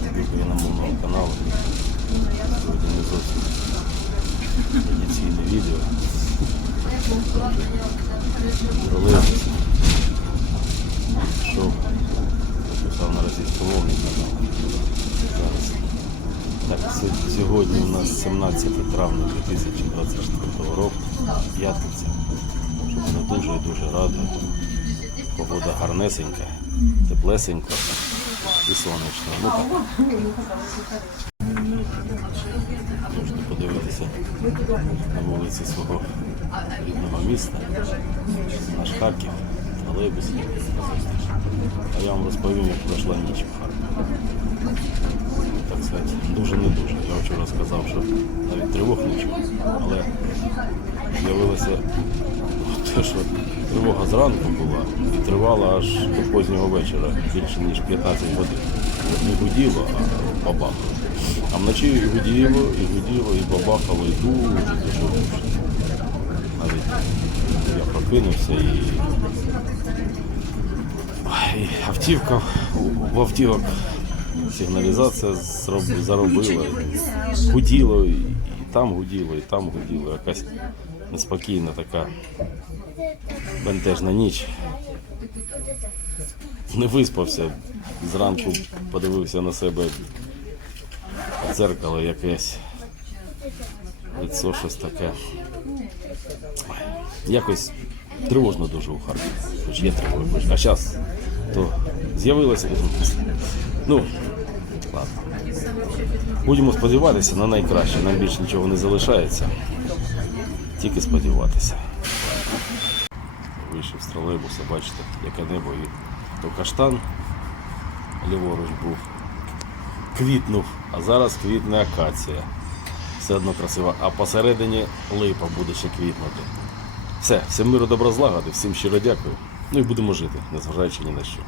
звати україномовного каналу. Сьогодні не зовсім традиційне відео. Тролейбус. Що записав на російськомовний канал. Так, сьогодні у нас 17 травня 2024 року, п'ятниця. Мене дуже і дуже радує. Погода гарнесенька, теплесенька і сонячна. Ну. Можете подивитися на вулиці свого рідного міста, наш Харків, тролейбус. А я вам розповім, як пройшла ніч в Харкові. Так сказати, дуже не дуже. Я вчора сказав, що навіть тривог чув, але з'явилося те, що тривога зранку була і тривала аж до позднього вечора, більше ніж 15 годин. Не гуділо, а бабахало. А вночі і гуділо, і гуділо, і бабахало, і дуже дуже гучно. Навіть я прокинувся і, Ой, автівка, в автівок сигналізація заробила. Гуділо, і, і там гуділо, і там гуділо. Якась неспокійна така бентежна ніч. Не виспався. Зранку подивився на себе дзеркало якесь. Лицо щось таке. Якось тривожно дуже у Харкові. Хоч є тривога. А зараз то з'явилося. Ну, ладно. Будемо сподіватися на найкраще. Нам більше нічого не залишається. Тільки сподіватися. Вийшов з тролейбуса, бачите, яке небо і то каштан ліворуч був, квітнув, а зараз квітне акація. Все одно красиво, а посередині липа буде ще квітнути. Все, всім миру добра злагоди, всім щиро дякую. Ну і будемо жити, незважаючи ні на що.